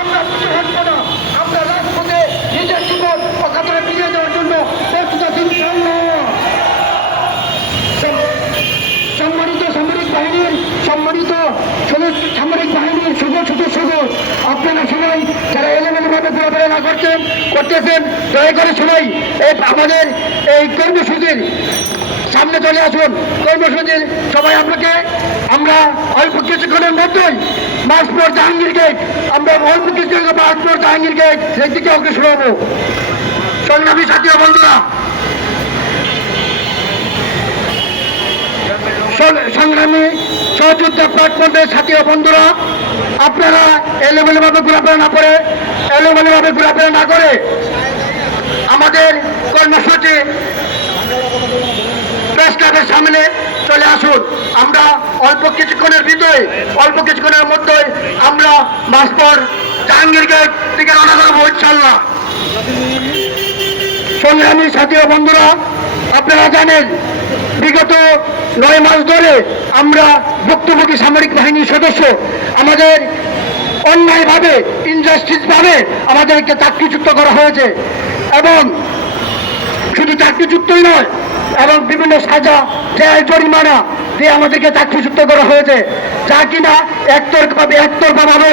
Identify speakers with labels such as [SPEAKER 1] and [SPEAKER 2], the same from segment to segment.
[SPEAKER 1] আমরা কিছু হটবো না। আমরা দেওয়ার জন্য বাহিনীর সম্মানিত সামরিক বাহিনীর শুভ সদস্যগণ আপনারা সবাই যারা এলোমেলোভাবে ঘোরাফেরা করছেন, করতেছেন, দয়া করে সবাই আমাদের এই কর্মসূচির সামনে চলে আসুন। কর্মসূচির সবাই আপনাকে আমরা অল্প কিছুক্ষণের মধ্যেই মাসপুর জাহাঙ্গীর গেট আমরা অল্প কিছু মাসপুর জাহাঙ্গীর গেট সেই দিকে অগ্রসর হব। সংগ্রামী সাথী বন্ধুরা। সংগ্রামী সহযোদ্ধা প্ল্যাটফর্মের সাথী বন্ধুরা। আপনারা এলোমেলোভাবে ঘোরাফেরা না করে, এলোমেলোভাবে ঘোরাফেরা না করে আমাদের কর্মসূচি প্রেস ক্লাবের সামনে চলে আসুন। আমরা অল্প কিছুক্ষণের ভিতরে, অল্প আমরা মাসপর জাহাঙ্গীর গেট থেকে রওনা করব ইনশাল্লাহ সংগ্রামী সাথী বন্ধুরা, আপনারা জানেন, বিগত নয় মাস ধরে আমরা ভুক্তভোগী সামরিক বাহিনীর সদস্য। আমাদের অন্যায়ভাবে ইনজাস্টিসভাবে আমাদেরকে চাকরিযুক্ত করা হয়েছে। এবং শুধু চাকরিযুক্তই নয়, এবং বিভিন্ন সাজা জরিমানা দিয়ে আমাদেরকে চাকরিযুক্ত করা হয়েছে, যা কিনা একতরফাভাবে একতরফাভাবে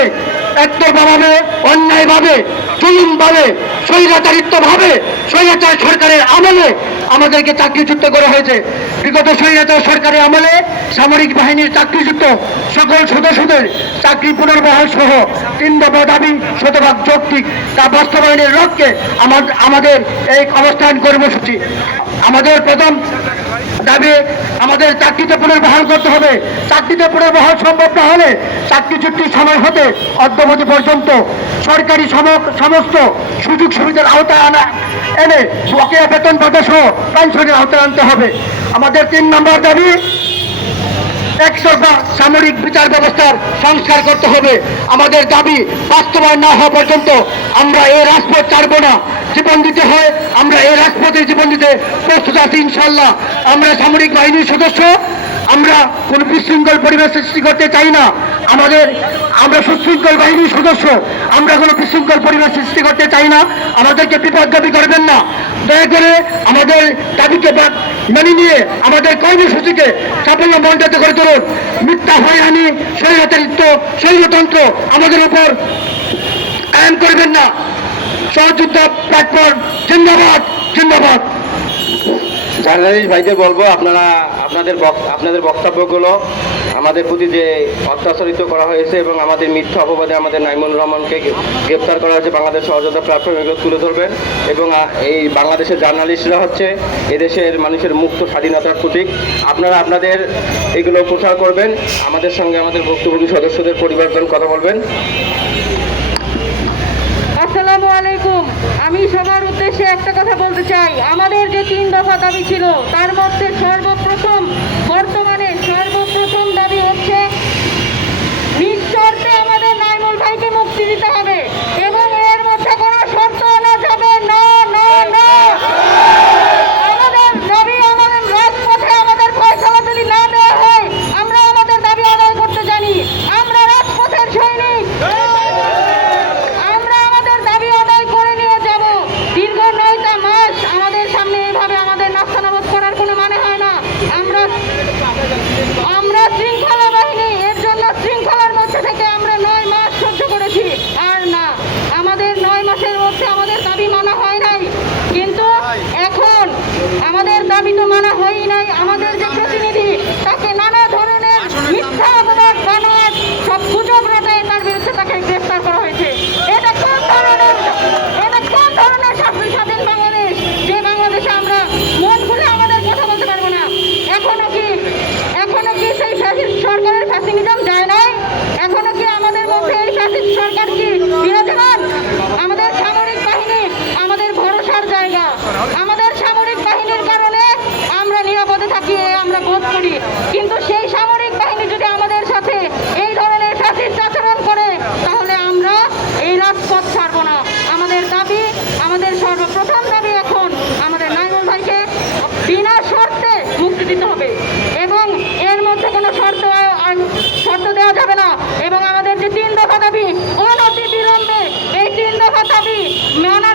[SPEAKER 1] একতরফাভাবে, অন্যায়ভাবে, জুলুমভাবে, স্বৈরাচারিত্বভাবে, স্বৈরাচার সরকারের আমলে আমাদেরকে চাকরিযুক্ত করা হয়েছে। বিগত স্বৈরাচার সরকারের আমলে সামরিক বাহিনীর চাকরিযুক্ত সকল সদস্যদের চাকরি পুনর্বহাল সহ তিন দফা দাবি শতভাগ যৌক্তিক। তা বাস্তবায়নের লক্ষ্যে আমাদের এই অবস্থান কর্মসূচি। আমাদের প্রথম দাবি, আমাদের চাকরিতে পুনর্বহাল করতে হবে। চাকরিতে পুনর্বহাল সম্ভব না হলে চাকরি চুক্তির সময় হতে অদ্যবধি পর্যন্ত সরকারি সমস্ত সুযোগ সুবিধার আওতায় আনা, এনে বকেয়া বেতন ভাতা সহ পেনশনের আওতায় আনতে হবে। আমাদের তিন নম্বর দাবি একসরফা সামরিক বিচার ব্যবস্থার সংস্কার করতে হবে। আমাদের দাবি বাস্তবায়ন না হওয়া পর্যন্ত আমরা এই রাজপথ ছাড়বো না। জীবন দিতে হয়, আমরা এই রাজপথে জীবন দিতে প্রস্তুত আছি ইনশাল্লাহ আমরা সামরিক বাহিনীর সদস্য, আমরা কোনো বিশৃঙ্খল পরিবেশ সৃষ্টি করতে চাই না। আমাদের, আমরা সুশৃঙ্খল বাহিনীর সদস্য, আমরা কোনো বিশৃঙ্খল পরিবেশ সৃষ্টি করতে চাই না। আমাদেরকে বিপদগামী করবেন না। দয়া করে আমাদের দাবিকে মেনে নিয়ে আমাদের কর্মসূচিকে সাফল্য মণ্ডিত করে তুলুন। মিথ্যা হয়রানি স্বৈরাচারিত্ব স্বৈরতন্ত্র আমাদের উপর কায়েম করবেন না। সহযোদ্ধা প্ল্যাটফর্ম জিন্দাবাদ জিন্দাবাদ।
[SPEAKER 2] জার্নালিস্ট ভাইদের বলব, আপনারা, আপনাদের আপনাদের বক্তব্যগুলো, আমাদের প্রতি যে অত্যাচারিত করা হয়েছে এবং আমাদের মিথ্যা অপবাদে আমাদের নাইমুল রহমানকে গ্রে- গ্রেপ্তার করা হয়েছে বাংলাদেশ সহযোগিতা প্ল্যাটফর্ম এগুলো তুলে ধরবেন এবং এই বাংলাদেশের জার্নালিস্টরা হচ্ছে এদেশের মানুষের মুক্ত স্বাধীনতার প্রতীক। আপনারা আপনাদের এগুলো প্রচার করবেন, আমাদের সঙ্গে আমাদের ভুক্তভোগী সদস্যদের পরিবারজন কথা বলবেন।
[SPEAKER 3] আসসালামু আলাইকুম। আমি সবার উদ্দেশ্যে একটা কথা বলতে চাই। আমাদের যে তিন দফা দাবি ছিল, তার মধ্যে সর্বপ্রথম দাবি মানা হয় নাই। কিন্তু এখন আমাদের দাবি তো মানা হয়ই নাই। আমাদের যে স্বীকৃতি দিতে হবে। এবং এর মধ্যে কোনো শর্ত শর্ত দেওয়া যাবে না। এবং আমাদের যে তিন দফা দাবি অনতি বিলম্বে এই তিন দফা দাবি মানা